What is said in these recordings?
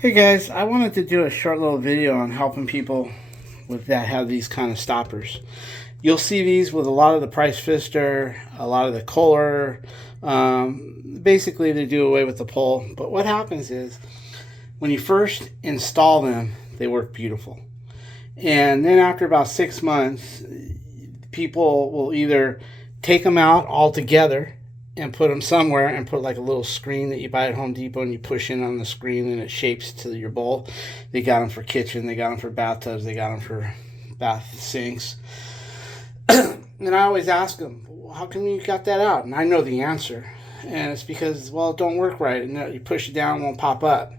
Hey guys, I wanted to do a short little video on helping people with that have these kind of stoppers. You'll see these with a lot of the Price Fister, a lot of the Kohler. Basically, they do away with the pole. But what happens is when you first install them, they work beautiful. And then after about 6 months, people will either take them out altogether and put them somewhere and put like a little screen that you buy at Home Depot and you push in on the screen and it shapes to your bowl. They got them for kitchen, they got them for bathtubs, they got them for bath sinks. And I always ask them, how come you got that out? And I know the answer. And it's because, well, it don't work right. And you push it down, it won't pop up.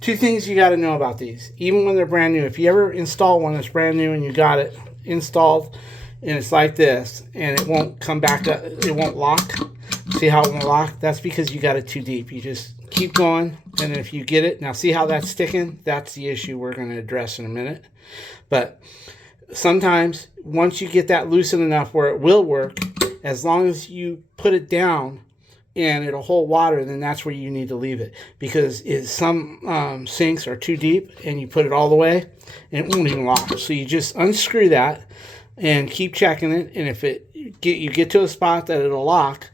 Two things you got to know about these, even when they're brand new. If you ever install one that's brand new and you got it installed and it's like this and it won't come back up, it won't lock. See how it won't lock? That's because you got it too deep. You just keep going, and if you get it, now see how that's sticking? That's the issue we're going to address in a minute. But sometimes once you get that loosened enough where it will work, as long as you put it down and it'll hold water, then that's where you need to leave it. Because some sinks are too deep and you put it all the way and it won't even lock. So you just unscrew that and keep checking it. And if you get to a spot that it'll lock,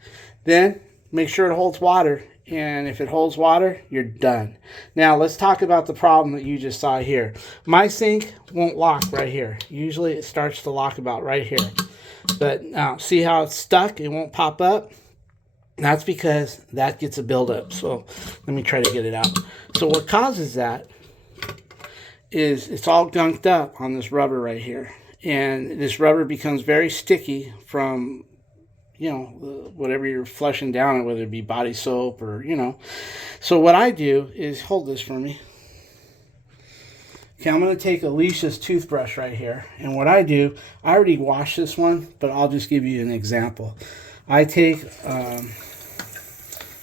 then make sure it holds water. And if it holds water, you're done. Now let's talk about the problem that you just saw here. My sink won't lock right here. Usually it starts to lock about right here. But now see how it's stuck? It won't pop up. That's because that gets a buildup. So let me try to get it out. So what causes that is it's all gunked up on this rubber right here. And this rubber becomes very sticky from, whatever you're flushing down it, whether it be body soap or, So what I do is, hold this for me. Okay, I'm going to take Alicia's toothbrush right here. And what I do, I already washed this one, but I'll just give you an example. I take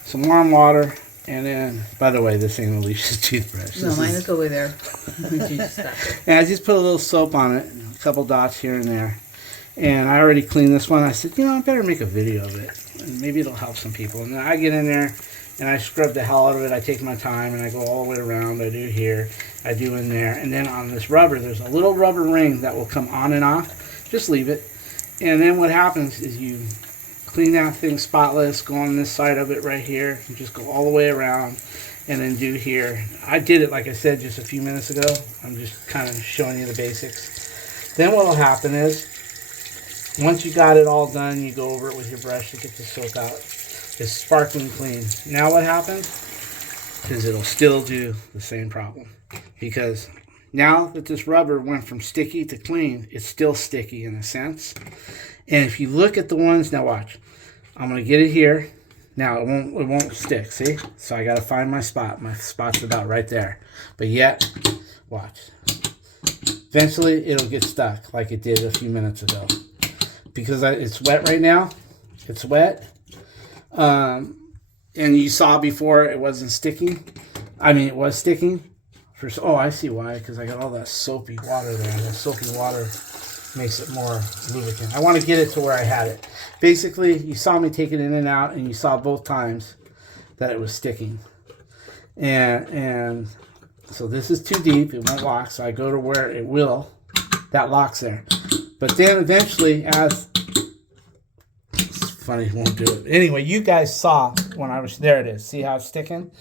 some warm water, and then, by the way, this ain't Alicia's toothbrush. No, mine is over there. And I just put a little soap on it, a couple dots here and there. And I already cleaned this one. I said, I better make a video of it. And maybe it'll help some people. And then I get in there, and I scrub the hell out of it. I take my time, and I go all the way around. I do here. I do in there. And then on this rubber, there's a little rubber ring that will come on and off. Just leave it. And then what happens is you clean that thing spotless, go on this side of it right here, and just go all the way around, and then do here. I did it, like I said, just a few minutes ago. I'm just kind of showing you the basics. Then what will happen is, once you got it all done, you go over it with your brush to get the soap out. It's sparkling clean. Now what happens is it'll still do the same problem. Because now that this rubber went from sticky to clean, it's still sticky in a sense. And if you look at the ones, now watch. I'm going to get it here. Now it won't stick, see? So I got to find my spot. My spot's about right there. But yet, watch. Eventually it'll get stuck like it did a few minutes ago. Because it's wet right now. It's wet. And you saw before it wasn't sticking. I mean, it was sticking. Oh, I see why. Because I got all that soapy water there. That soapy water makes it more lubricant. I want to get it to where I had it. Basically, you saw me take it in and out, and you saw both times that it was sticking. And so this is too deep. It won't lock. So I go to where it will. That locks there. But then eventually, it's funny, it won't do it. Anyway, you guys saw when I was, there it is. See how it's sticking?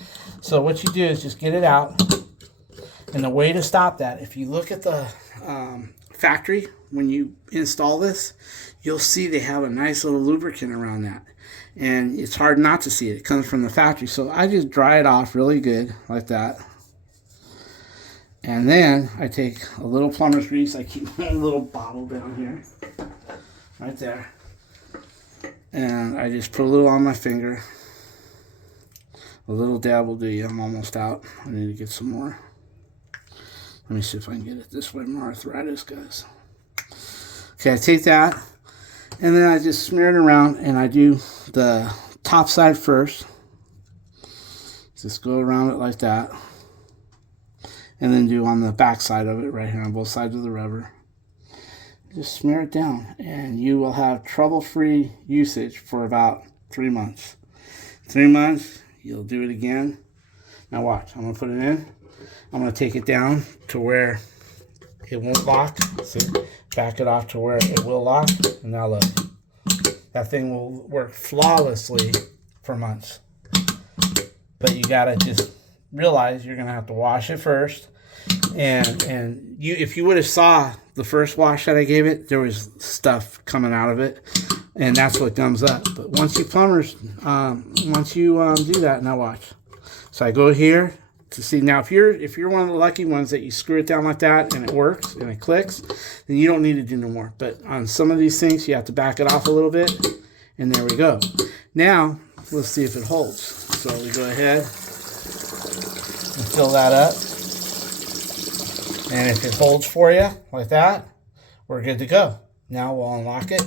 So what you do is just get it out. And the way to stop that, if you look at the factory, when you install this, you'll see they have a nice little lubricant around that. And it's hard not to see it. It comes from the factory. So I just dry it off really good, like that. And then I take a little plumber's grease. I keep my little bottle down here, right there. And I just put a little on my finger. A little dab will do you. I'm almost out. I need to get some more. Let me see if I can get it this way. More arthritis, guys. Okay, I take that. And then I just smear it around. And I do the top side first. Just go around it like that. And then do on the back side of it right here on both sides of the rubber. Just smear it down. And you will have trouble-free usage for about 3 months. 3 months, you'll do it again. Now watch, I'm going to put it in. I'm going to take it down to where it won't lock. See, back it off to where it will lock. And now look, that thing will work flawlessly for months. But you got to just realize you're going to have to wash it first. And you, if you would have saw the first wash that I gave it, there was stuff coming out of it. And that's what gums up. But once you plumbers, once you do that, now watch. So I go here to see. Now, if you're one of the lucky ones that you screw it down like that and it works and it clicks, then you don't need to do no more. But on some of these things, you have to back it off a little bit. And there we go. Now, let's see if it holds. So we go ahead and fill that up. And if it holds for you like that, we're good to go. Now we'll unlock it.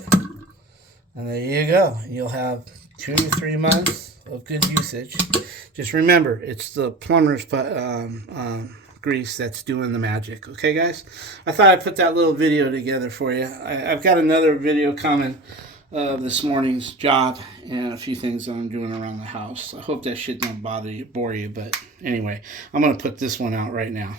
And there you go. You'll have 2 to 3 months of good usage. Just remember, it's the plumber's grease that's doing the magic. Okay, guys? I thought I'd put that little video together for you. I've got another video coming of this morning's job and a few things that I'm doing around the house. I hope that shit don't bore you. But anyway, I'm going to put this one out right now.